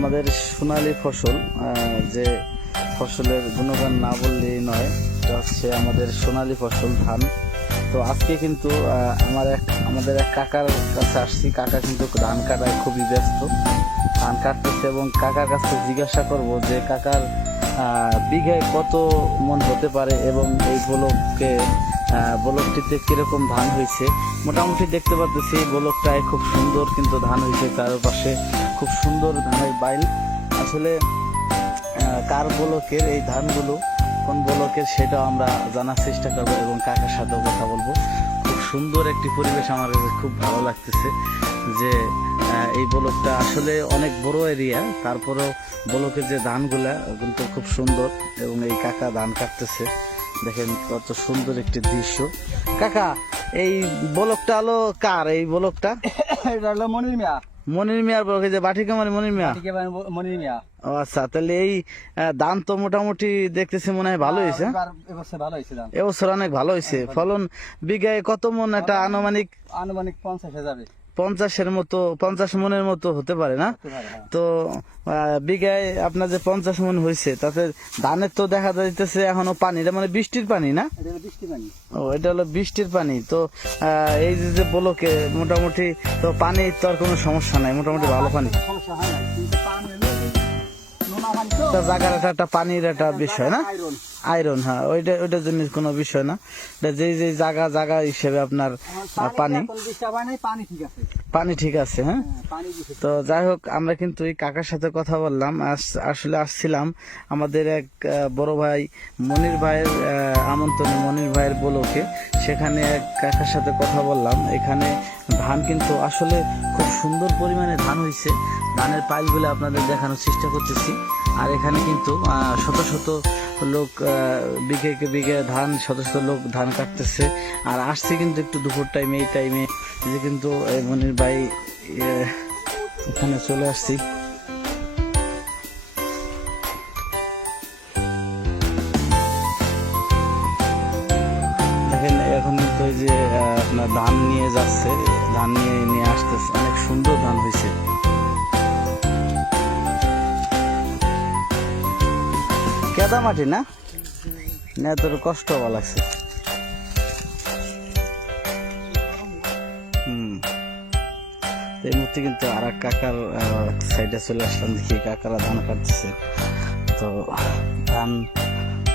আমাদের সোনালী ফসল, যে ফসলের গুণগান না বললেই নয়, এটা হচ্ছে আমাদের সোনালী ফসল ধান। তো আজকে কিন্তু আমাদের এক কাকার কাছে আসছি। কাকা কিন্তু ধান কাটায় খুবই ব্যস্ত, ধান কাটতেছে, এবং কাকার কাছে জিজ্ঞাসা করব যে কাকার বিঘায় কত মন হতে পারে এবং এই বলকটিতে কিরকম ধান হয়েছে। মোটামুটি দেখতে পাচ্ছি বলকটায় খুব সুন্দর কিন্তু ধান হয়েছে, চারপাশে খুব সুন্দর ধানের বাইল। আসলে কার বলকের এই ধানগুলো, কোন বলকের, সেটাও আমরা জানার চেষ্টা করবো এবং কাকার সাথেও কথা বলবো। খুব সুন্দর একটি পরিবেশ, আমার কাছে খুব ভালো লাগতেছে যে এই বলকটা আসলে অনেক বড় এরিয়া, তারপরেও বলকের যে ধানগুলা কিন্তু খুব সুন্দর, এবং এই কাকা ধান কাটতেছে। দেখেন কত সুন্দর একটি দৃশ্য। কাকা, এই বলকটা হলো কার? এই বলকটা এটা হলো মনির মিয়া। মনির মিয়ার বলক, যে বাটিকামারি মনির মিয়া। মনির মিয়া। ও আচ্ছা, তাহলে এই ধান তো মোটামুটি দেখতেছি মনে হয় ভালো হয়েছে। এবছর ভালো হয়েছে ধান, এবছর অনেক ভালো হয়েছে। ফলন বিঘায় কত মন? এটা আনুমানিক 50,000। 50 মনের মতো হতে পারে না? তো বিঘায় আপনার যে 50 মন হয়েছে, তাতে ধানের তো দেখা যাইতেছে এখনো পানি, এটা মানে বৃষ্টির পানি না? ও, এটা হলো বৃষ্টির পানি। তো এই যে বলকে মোটামুটি তো পানি তো আর কোনো সমস্যা নাই, মোটামুটি ভালো পানি। জায়গার একটা পানির একটা বিষয় না, আয়রন। হ্যাঁ, ওইটার জন্য কোনো বিষয় না। যে জায়গা হিসেবে আপনার পানি ঠিক আছে। হ্যাঁ, তো যাই হোক, আমরা কিন্তু এই কাকার সাথে কথা বললাম। আসলে আসছিলাম আমাদের এক বড় ভাই মনির ভাইয়ের আমন্ত্রণে, মনির ভাইয়ের বলকে। সেখানে এক কাকার সাথে কথা বললাম। এখানে ধান কিন্তু আসলে খুব সুন্দর পরিমাণে ধান হয়েছে। ধানের পাইলগুলো আপনাদের দেখানোর চেষ্টা করতেছি। আর এখানে কিন্তু শত শত লোক বিঘে ধান, শত শত লোক ধান কাটতেছে। আর আসছে কিন্তু একটু দুপুর টাইমে, এই টাইমে যে কিন্তু মনির ভাই এখানে চলে আসছি। দেখেন এখন কিন্তু ওই যে আপনার ধান নিয়ে যাচ্ছে, ধান নিয়ে আসতেছে। অনেক সুন্দর ধান হয়েছে। কেদা মাটি না, তোর কষ্ট হওয়া লাগছে। এই মুহূর্তে কিন্তু আর এক কাকার সাইডে চলে আসলাম, দেখি কাকারা ধান কাটতেছে। তো ধান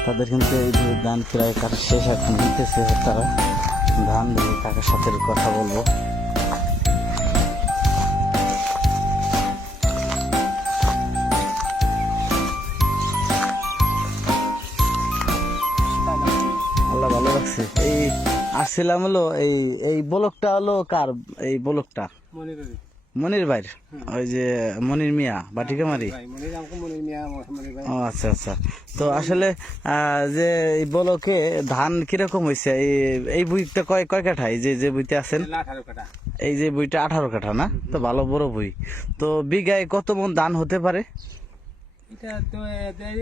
তাদের কিন্তু এই ধান প্রায় কাটা শেষ, এখন নিতেছে তারা ধান। কাকার সাথে কথা বলবো। আল্লাহ ভালো লাগছে। এই আসছিলাম হলো এই বলকটা হলো কার? এই বলকটা মনির ভাইয়ের, ওই যে মনির মিয়া বাটিকামারি। ও আচ্ছা আচ্ছা। তো আসলে যে এই বলকে ধান কিরকম হয়েছে? এই বইটা কয় কাঠা? এই যে বইতে আছেন, এই যে বইটা 18 কাঠা না? তো ভালো বড় বই। তো বিঘায় কত মন ধান হতে পারে?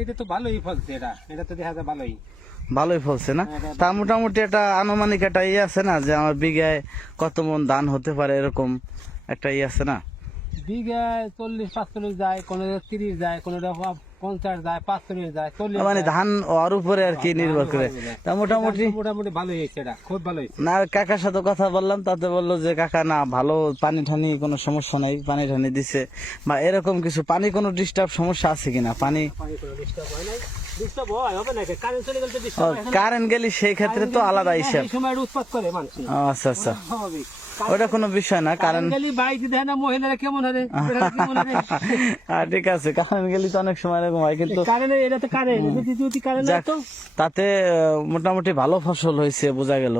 এটা তো ভালোই ফলছে, এটা তো দেখা যায় ভালোই ফলছে না? তা মোটামুটি একটা আনুমানিক একটা আছে না, যে আমার বিঘায় কত মন ধান হতে পারে, এরকম একটা আছে না? বিঘায় 40-45 যায়, কোনো 30 যায়, কোনো 50 যায়, 45 যায়, 40 মানে ধান ওর উপরে আর কি নির্ভর করে। তা মোটামুটি ভালোই হয়েছে, এটা খুব ভালো হয়েছে। না, কাকার সাথে কথা বললাম, তাতে বললো যে কাকা না, ভালো পানি ঠানি কোনো সমস্যা নাই, পানি ঠানি দিছে বা এরকম কিছু। পানি কোনো ডিস্টার্ব সমস্যা আছে কিনা? পানি কারেন্ট গেলে সেই ক্ষেত্রে তো আলাদা হিসাব। আচ্ছা আচ্ছা, ওটা কোনো বিষয় না। কারেন্ট ঠিক আছে, কারেন্ট গেলে তো অনেক সময় এরকম হয়, কিন্তু তাতে মোটামুটি ভালো ফসল হয়েছে বোঝা গেল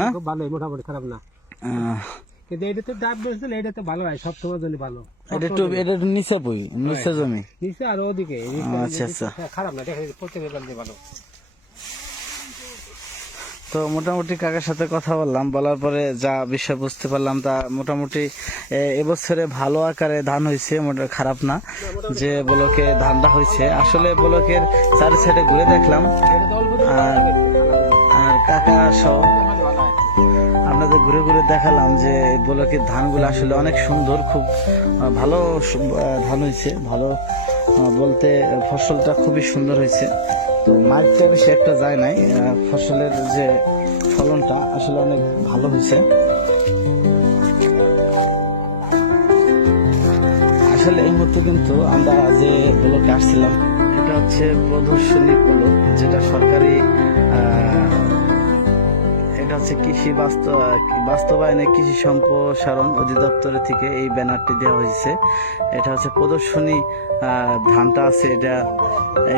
না? মোটামুটি খারাপ না, কিন্তু এটা তো ডাব বেশি, এটা তো ভালো হয়, সব সময় জন্য ভালো। এটা একটু নিচে বই, নিচে জমি, নিচে আর ওদিকে। আচ্ছা আচ্ছা, খারাপ না, দেখা প্রত্যেকের ভালো। তো মোটামুটি কাকার সাথে কথা বললাম, বলার পরে যা বিষয় বুঝতে পারলাম, তা মোটামুটি এবছরে ভালো আকারে ধান হয়েছে, খারাপ না। যে বলকে ধানটা হয়েছে, আসলে বলকের চারি সাইডে ঘুরে দেখলাম, আর কাকা সহ আপনাদের ঘুরে ঘুরে দেখালাম যে ব্লকের ধানগুলো আসলে অনেক সুন্দর, খুব ভালো ধান হয়েছে। ভালো বলতে ফসলটা খুবই সুন্দর হয়েছে। তো মার্কটা বেশি একটা যায় নাই, ফসলের যে ফলনটা আসলে অনেক ভালো হয়েছে। আসলে এই মুহূর্তে কিন্তু আমরা যে ব্লকে আসছিলাম এটা হচ্ছে প্রদর্শনী ব্লক, যেটা সরকারি এটা হচ্ছে কৃষি বাস্তবায়নে কৃষি সম্প্রসারণ অধিদপ্তরের থেকে এই ব্যানারটি দেওয়া হয়েছে। এটা হচ্ছে প্রদর্শনী ধানটা আছে, এটা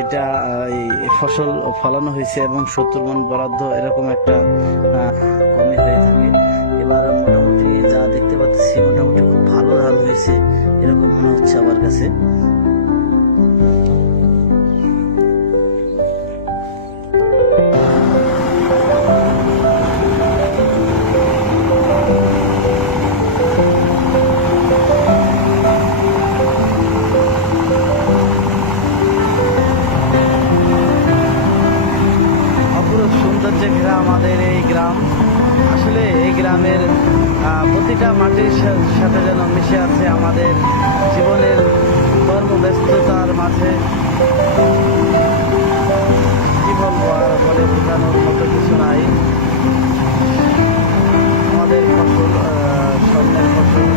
এটা এই ফসল ফলানো হয়েছে এবং 70 মণ বরাদ্দ এরকম একটা কমে হয়ে থাকে। এবার মোটামুটি যা দেখতে পাচ্ছি মোটামুটি খুব ভালো ধান হয়েছে এরকম মনে হচ্ছে আমার কাছে। অপরূপ সৌন্দর্যে ঘেরা আমাদের এই গ্রাম। আসলে এই গ্রামের প্রতিটা মাটির সাথে যেন মিশে আছে আমাদের জীবনের কর্মব্যস্ততার মাঝে। কি বলবো আর বলে বোঝানোর মতো কিছু নাই। আমাদের ফসল স্বর্ণের ফসল